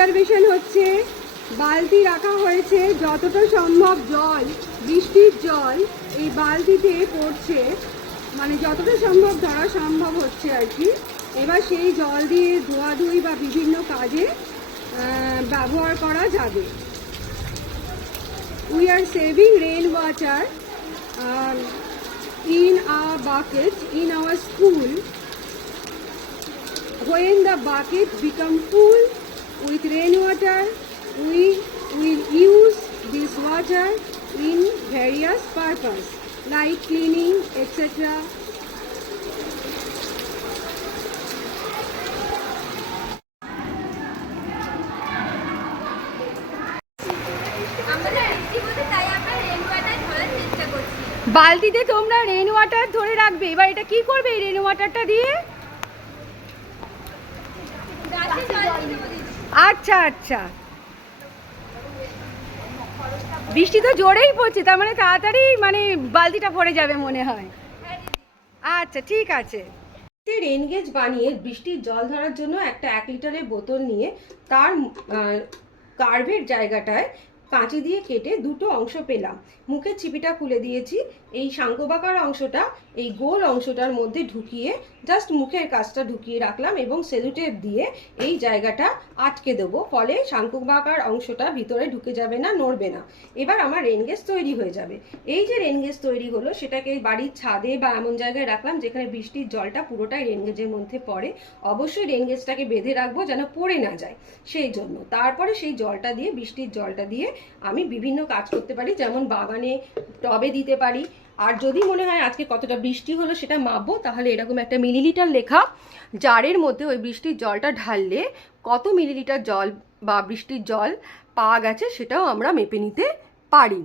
Observation হচ্ছে বালতি রাখা হয়েছে, যতটা সম্ভব জল, বৃষ্টির জল এই বালতিতে পড়ছে, মানে যতটা সম্ভব ধরা সম্ভব হচ্ছে আর কি। এবার সেই জল দিয়ে ধোয়াধুয়ি বা বিভিন্ন কাজে ব্যবহার করা যাবে। We are saving rainwater in our bucket in our school. When the bucket become full with rainwater, we will use this water in various purpose like cleaning, etc. বালতিতে তোমরা রেন ওয়াটার ধরে রাখবে। এবার এটা কি করবে এই রেন ওয়াটারটা দিয়ে? আচ্ছা আচ্ছা, বৃষ্টি তো জোরেই পড়ছে, তার মানে তাড়াতাড়ি মানে বালতিটা ভরে যাবে মনে হয়। আচ্ছা ঠিক আছে। রেন গেজ বানিয়ে বৃষ্টির জল ধরার জন্য একটা 1 লিটারের বোতল নিয়ে তার কার্ভের জায়গাটায় কাঁচি দিয়ে কেটে দুটো অংশ পেলাম। মুখের চিপিটা খুলে দিয়েছি। এই শঙ্কুবাকার অংশটা এই গোল অংশটার মধ্যে ঢুকিয়ে জাস্ট মুখের কাছটা ঢুকিয়ে রাখলাম এবং সেলুটেপ দিয়ে এই জায়গাটা আটকে দেবো, ফলে শঙ্কুবাকার অংশটা ভিতরে ঢুকে যাবে না, নড়বে না। এবার আমার রেন গেজ তৈরি হয়ে যাবে। এই যে রেন গেজ তৈরি হলো সেটাকে বাড়ির ছাদে বা এমন জায়গায় রাখলাম যেখানে বৃষ্টির জলটা পুরোটাই রেন গেজের মধ্যে পড়ে। অবশ্যই রেন গেজটাকে বেঁধে রাখবো যেন পড়ে না যায় সেই জন্য। তারপরে সেই জলটা দিয়ে, বৃষ্টির জলটা দিয়ে আমি বিভিন্ন কাজ করতে পারি, যেমন বাগানে টবে দিতে পারি। আর যদি মনে হয় আজকে কতটা বৃষ্টি হলো সেটা মাপবো, তাহলে এরকম একটা মিলিলিটার লেখা জারের মধ্যে ওই বৃষ্টির জলটা ঢাললে কত মিলিলিটার জল বা বৃষ্টির জল পাওয়া গেছে সেটাও আমরা মেপে নিতে পারি।